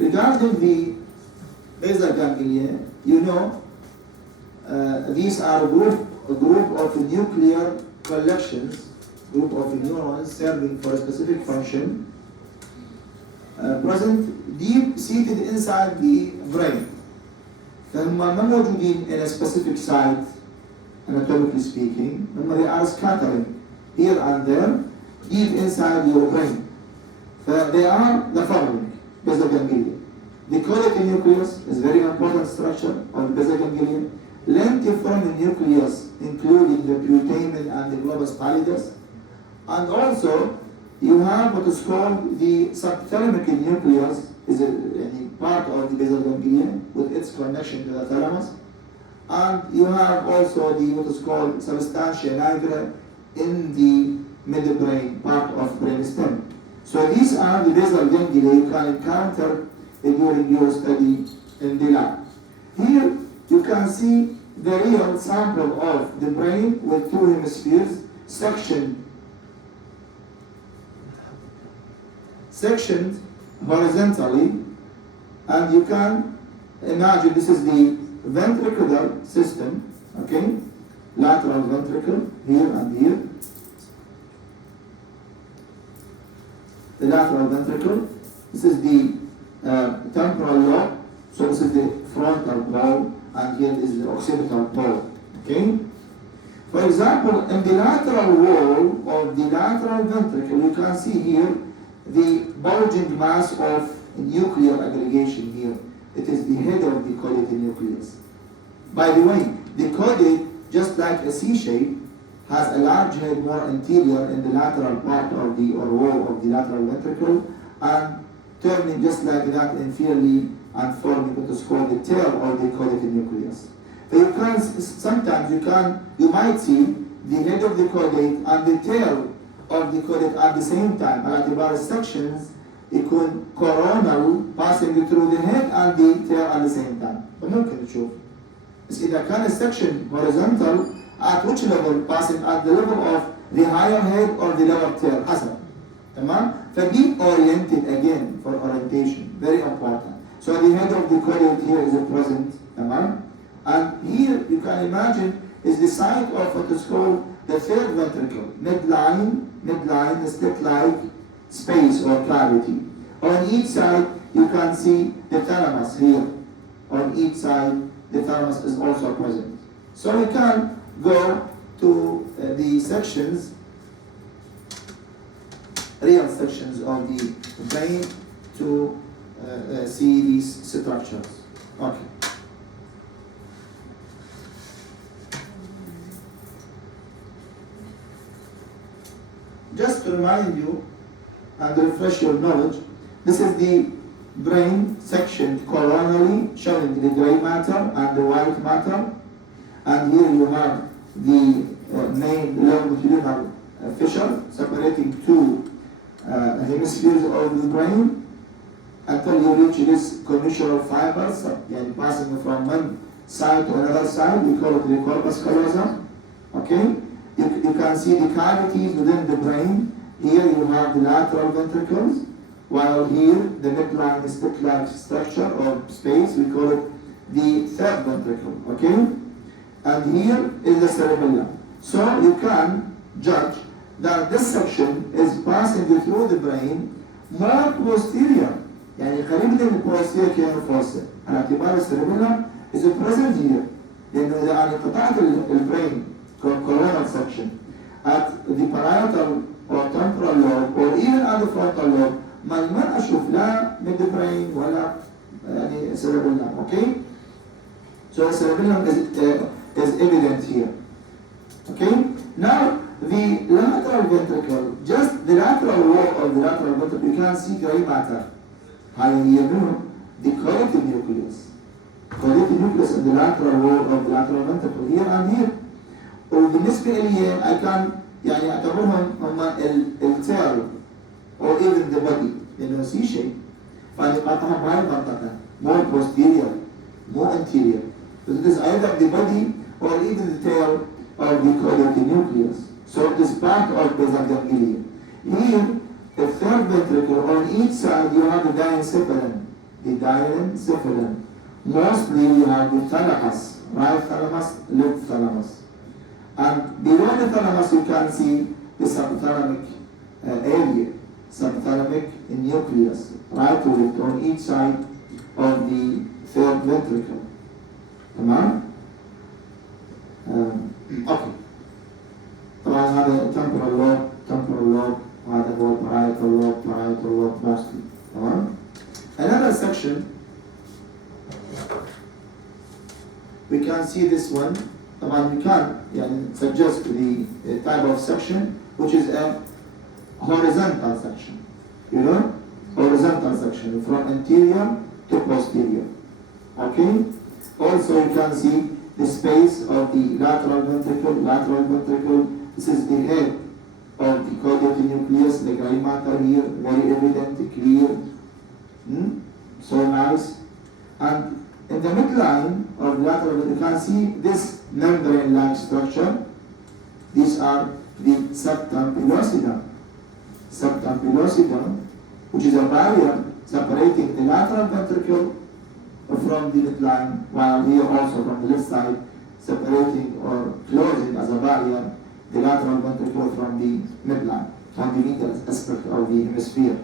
Regarding the basal ganglia, you know, these are a group of nuclear collections, group of neurons serving for a specific function, present deep seated inside the brain. فهم ما موجودين in a specific site, anatomically speaking, they are scattering here and there, deep inside your brain. They are the following: basal ganglia. The caudate nucleus is a very important structure of the basal ganglia. Lentiform nucleus, including the putamen and the globus pallidus. And also, you have what is called the subthalamic nucleus, is a part of the basal ganglia with its connection to the thalamus. And you have also the what is called substantia nigra in the midbrain, part of brainstem. So these are the basal ganglia you can encounter during your study in the lab. Here you can see the real sample of the brain with two hemispheres sectioned horizontally, and you can imagine this is the ventricular system, okay? Lateral ventricle, here and here. The lateral ventricle, this is the temporal lobe, so this is the frontal lobe, and here is the occipital lobe, okay? For example, in the lateral wall of the lateral ventricle, you can see here the bulging mass of nuclear aggregation here. It is the head of the caudate nucleus. By the way, the caudate, just like a C shape, has a large head more anterior in the lateral part of the or wall of the lateral ventricle, and turning just like that inferiorly and forming what is called the tail of the caudate nucleus. You can sometimes you might see the head of the caudate and the tail of the caudate at the same time. على sections يكون coronal passing through the head and the tail at the same time. فممكن تشوف. بس إذا كان section horizontal, at which level? Passing at the level of the higher head or the lower tail. حسب. تمام؟ فبي oriented again for orientation. Very important. So the head of the caudate here is present. تمام؟ And here you can imagine is the site of what is called the third ventricle, midline, slit-like space or cavity. On each side, you can see the thalamus here. On each side, the thalamus is also present. So we can go to the sections, real sections of the brain to see these structures. Okay. Just to remind you and refresh your knowledge, this is the brain sectioned coronally, showing the gray matter and the white matter. And here you have the main longitudinal fissure separating two hemispheres of the brain until you reach this commissural fibers, passing from one side to another side. We call it the corpus callosum. Okay? You can see the cavities within the brain. Here you have the lateral ventricles, while here the midline is slit-like structure or space. We call it the third ventricle. Okay? And here is the cerebellum. So you can judge that this section is passing through the brain more posterior. يعني قريب من posterior caudal fossa. على اعتبار الcerebellum is present here. لأنه إذا أنا قطعت البرين coronal section at the parietal or temporal lobe or even at the frontal lobe, ما أشوف لا midbrain ولا يعني cerebellum. Okay? So cerebellum is evident here. Okay? Now the lateral ventricle, just the lateral wall of the lateral ventricle, you can see gray matter. The caudate nucleus. Caudate nucleus in the lateral wall of the lateral ventricle, here and here. وبالنسبة لي I can يعني أعتبرهم هما التيل or even the body لأنه C shape. فنقاطهم بهاي المنطقة more posterior, more anterior. So it is either the body or even the tail of the caudate nucleus. So it is part of the basal ganglia. Here, the third ventricle, on each side you have the diencephalon. the diencephalon. Mostly we have the thalamus, right thalamus, left thalamus. And below the thalamus you can see the subthalamic area, subthalamic nucleus, right to left on each side of the third ventricle. Come on? Okay. طبعا هذا temporal lobe وهذا هو parietal lobe mostly. تمام؟ Another section we can see this one. طبعا we can suggest the type of section which is a horizontal section. You know? Horizontal section from anterior to posterior. Okay? Also you can see the space of the lateral ventricle. This is the head of the caudate nucleus, the gray matter here, very evident, clear. So nice. And in the midline of the lateral ventricle, you can see this membrane-like structure. These are the septum pellucidum. Septum pellucidum, which is a barrier separating the lateral ventricle from the midline, while here also from the left side, separating or closing as a barrier the lateral ventricle from the midline, from the medial aspect of the hemisphere.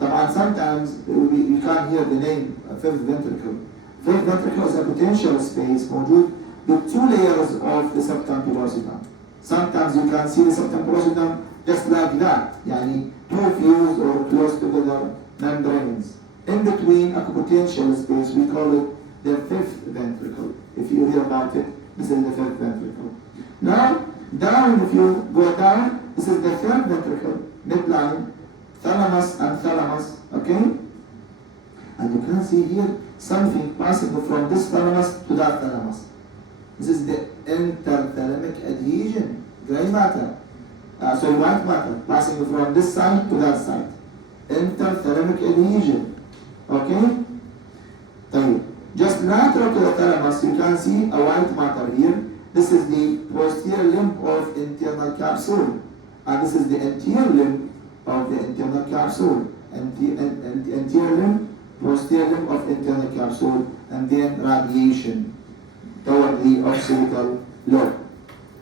And sometimes we can't hear the name fifth ventricle. Fifth ventricle is a potential space موجود with two layers of the septum pellucidum. Sometimes you can see the septum pellucidum just like that, يعني two fused or close together membranes. In between a potential space, we call it the fifth ventricle. If you hear about it, this is the fifth ventricle. Now, down, if you go down, this is the third ventricle, midline, thalamus and thalamus, okay? And you can see here something passing from this thalamus to that thalamus. This is the interthalamic adhesion, gray matter, white matter, passing from this side to that side. Interthalamic adhesion. Okay? طيب. Just lateral to the thalamus, you can see a white matter here. This is the posterior limb of internal capsule. And this is the anterior limb of the internal capsule. Anterior limb, posterior limb of internal capsule, and then radiation toward the occipital lobe.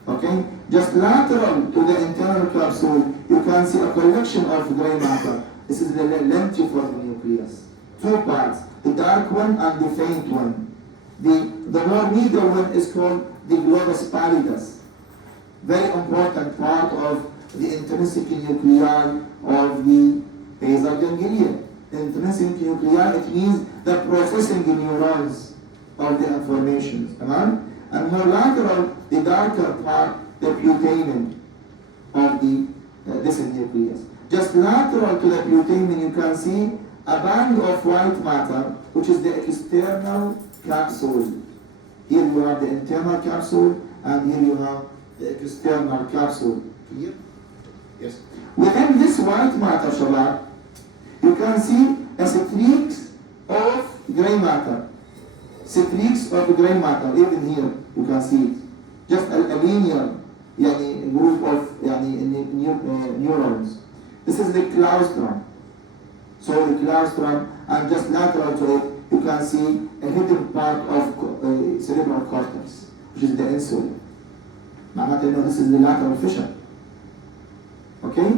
Okay? Just lateral to the internal capsule, you can see a collection of gray matter. This is the lentiform nucleus. Two parts, the dark one and the faint one. The more medial one is called the globus pallidus. Very important part of the intrinsic nuclei of the basal ganglia. Intrinsic nuclei, it means the processing neurons of the information. And more lateral, the darker part, the putamen of the this nucleus. Just lateral to the putamen, you can see a band of white matter, which is the external capsule. Here you have the internal capsule, and here you have the external capsule. Here? Yes. Within this white matter, Shabbat, you can see a streaks of gray matter. Streaks of gray matter, even here, you can see it. Just a linear group of neurons. This is the claustrum. So the claustrum, and just lateral to it, you can see a hidden part of cerebral cortex, which is the insula. معناته this is the lateral fissure. Okay?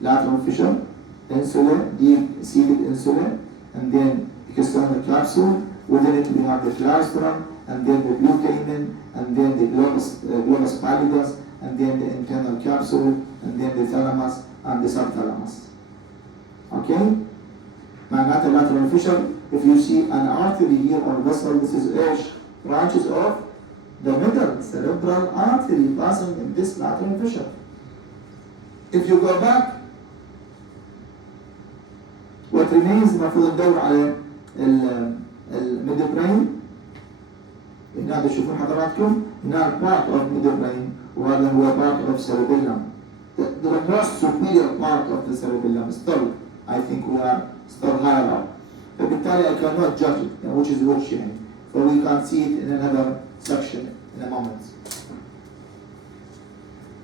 Lateral fissure, insula, deep-seated insula, and then external capsule. Within it we have the claustrum, and then the putamen, and then the globus pallidus, and then the internal capsule, and then the thalamus and the subthalamus. Okay? معناته lateral fissure, if you see an artery here or vessel, this is branches of the middle cerebral artery passing in this lateral fissure. If you go back, what remains المفروض ندور على الميدل برين. هنا تشوفون حضراتكم هنا part of middle brain وهذا هو part of cerebellum. The most superior part of the cerebellum. Still, I think we are still higher up. فبالتالي I cannot judge it, which is which يعني. So we can see it in another section in a moment.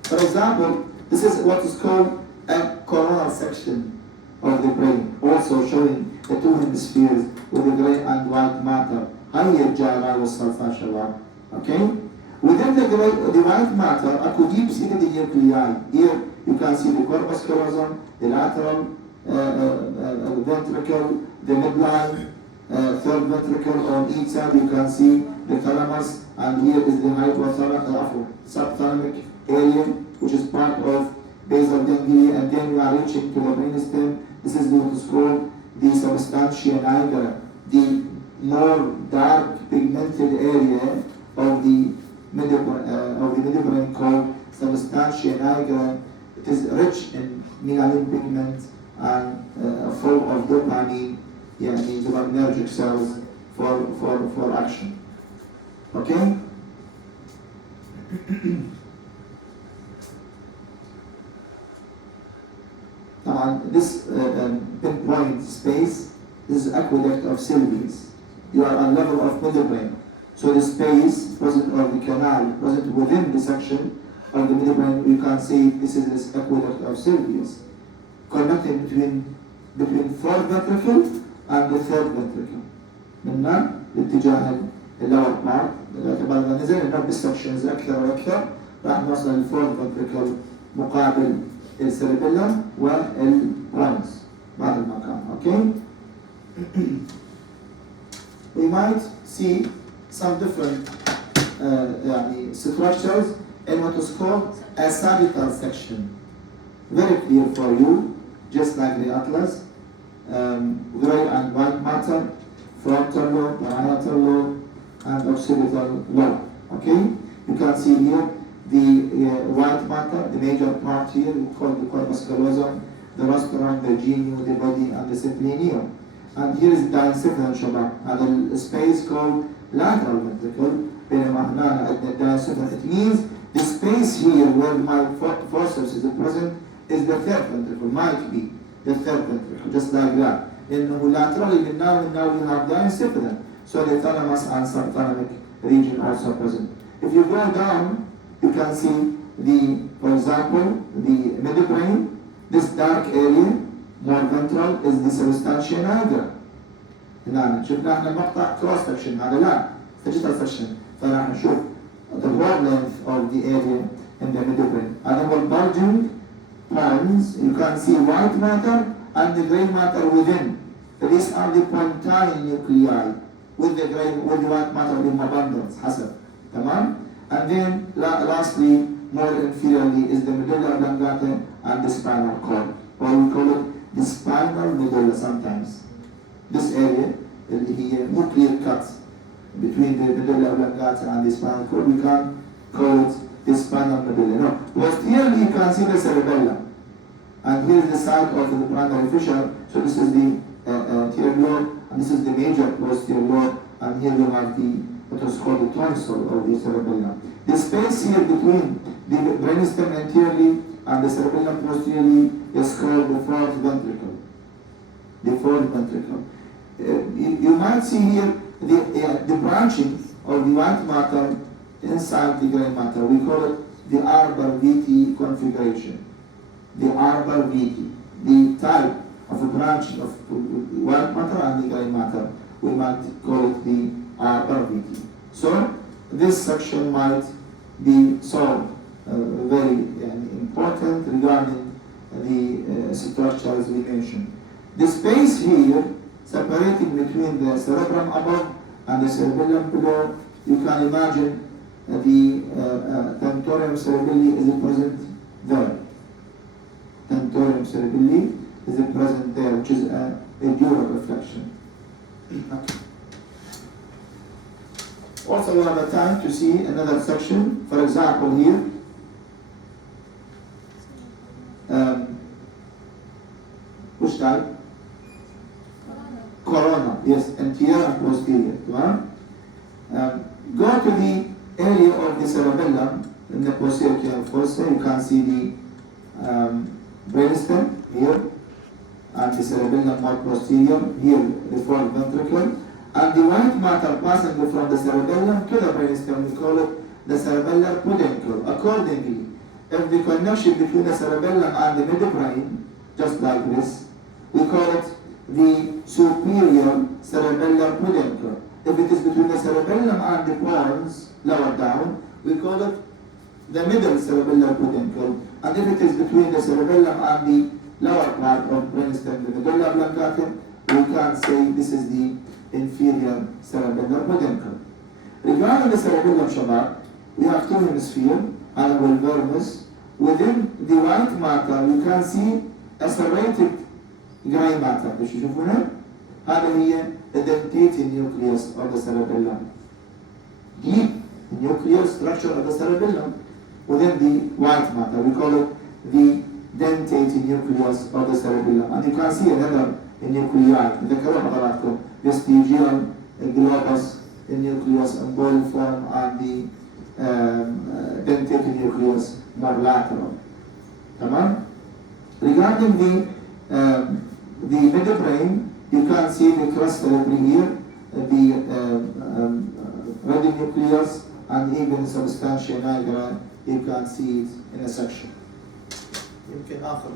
For example, this is what is called a coronal section of the brain, also showing the two hemispheres with the gray and white matter. هاي الجارة والصلفة شباب. Okay? Within the white matter, a deep seated nuclei. Here you can see the corpus callosum, the lateral ventricle, the midline, third ventricle on each side. You can see the thalamus, and here is the subthalamic area, which is part of basal ganglia, and then you are reaching to the brainstem. This is what is called the substantia nigra, the more dark pigmented area of the midbrain called substantia nigra. It is rich in melanin pigment and full of dopamine, يعني dopaminergic cells for action. Okay? This pinpoint space, this is aqueduct of Sylvius. You are on level of midbrain. So the space present or the canal present within the section of the midbrain, you can see this is this aqueduct of Sylvius, connecting between fourth ventricle and the third ventricle. منا باتجاه اللور بارت، بعد نزل النرف sections أكثر وأكثر راح نوصل للفورث ventricle مقابل السيربيلم والبونز بعد المكان. Okay? We might see some different structures in what is called a sagittal section. Very clear for you, just like the atlas, gray and white matter, frontal lobe, parietal lobe, and occipital lobe. Okay? You can see here the white matter, the major part here, we call the corpus callosum, the rostrum, the genio, the body, and the splenium. And here is the diencephalon شباب. هذا the space called lateral ventricle. بينما هنا عندنا diencephalon. It means the space here where my forceps is present is the third ventricle. Might be the third ventricle, just like that. إنه laterally من now and now we have diencephalon. So the thalamus and subthalamic region also present. If you go down, you can see for example, the midbrain. This dark area, more ventral, is the substantia nigra. هنا شفنا احنا مقطع cross section، هذا لا digital section. فراح نشوف the whole length of the area in the midbrain. And then bulging points, you can see white matter and the gray matter within. These are the pontine nuclei with the white matter in abundance. حسب. تمام? And then lastly, more inferiorly, is the medulla oblongata and the spinal cord, or we call it the spinal medulla sometimes. This area, the nuclear cut between the medulla oblongata and the spinal cord, we can call it the spinal medulla. No, posteriorly you can see the cerebellum, and here is the site of the primary fissure. So this is the anterior lobe, and this is the major posterior lobe, and here we have what was called the tonsil of the cerebellum. The space here between the brainstem anteriorly and the cerebellum posteriorly is called the fourth ventricle. The fourth ventricle. You might see here the branching of the white matter inside the gray matter. We call it the arbor vitae configuration. The arbor vitae, the type of a branching of white matter and the gray matter. We might call it the arbor vitae. So this section might be so very important regarding the structures we mentioned. The space here separating between the cerebrum above and the cerebellum below, you can imagine the tentorium cerebelli is present there. Tentorium cerebelli is present there, which is a dural reflection. Okay. Also, we have a time to see another section. For example, here, which type? Corona. Yes, anterior and posterior. Go to the area of the cerebellum in the posterior fossa. You can see the brainstem here, and the cerebellum more posterior. Here, the fourth ventricle. And the white matter passing from the cerebellum to the brainstem, we call it the cerebellar peduncle. Accordingly, if the connection between the cerebellum and the midbrain, just like this, we call it the superior cerebellar peduncle. If it is between the cerebellum and the pons, lower down, we call it the middle cerebellar peduncle. And if it is between the cerebellum and the lower part of brainstem, the medulla oblongata, we can say this is the inferior cerebellar peduncle. Regarding the cerebellum, Shabbat, we have two hemispheres, and vermis. Within the white matter, you can see a serrated gray matter. تشوفونها؟ هذه هي the dentated nucleus of the cerebellum. Deep nuclear structure of the cerebellum within the white matter. We call it the dentated nucleus of the cerebellum. And you can see another nuclei. ذكروا حضراتكم vestigial globus nucleus in ball form, and the dentated nucleus more lateral. Tamam? Regarding the midbrain, you can see the crus cerebri here, the radionucleus, and even substantia nigra. You can see it in a section. يمكن آخر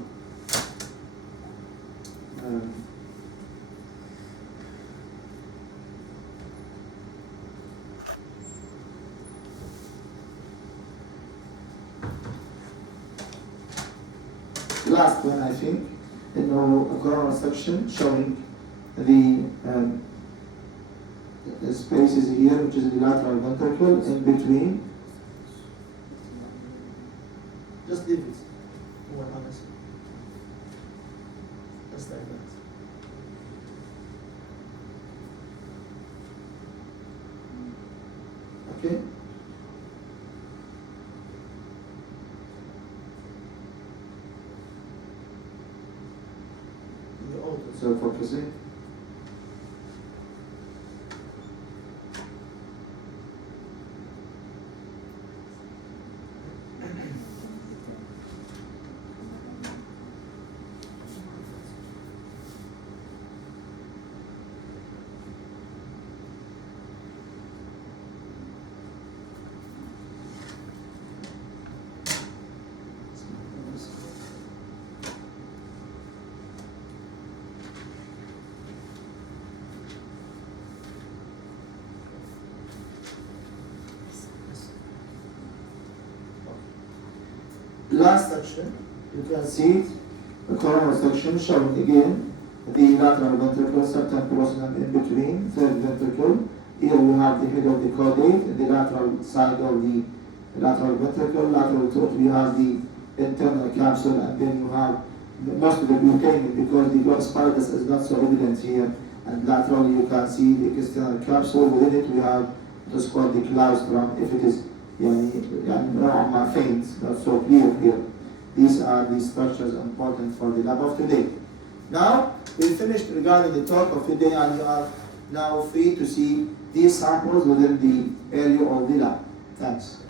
last one, I think, in a coronal section showing the spaces here, which is the lateral ventricle in between. Just leave it. Oh, honest. Just like that. Okay. So focusing. Last section, you can see the coronal section showing again the lateral ventricle, subtemporal in between, third ventricle. Here we have the head of the caudate, the lateral side of the lateral ventricle, lateral throat, we have the internal capsule, and then you have most of the glutamen, because the gloss pallidus is not so evident here, and laterally you can see the external capsule. Within it we have what's called the claustrum. If it is يعني faint, not so clear here. These are the structures important for the lab of today. Now, we finished regarding the talk of today, and you are now free to see these samples within the area of the lab. Thanks.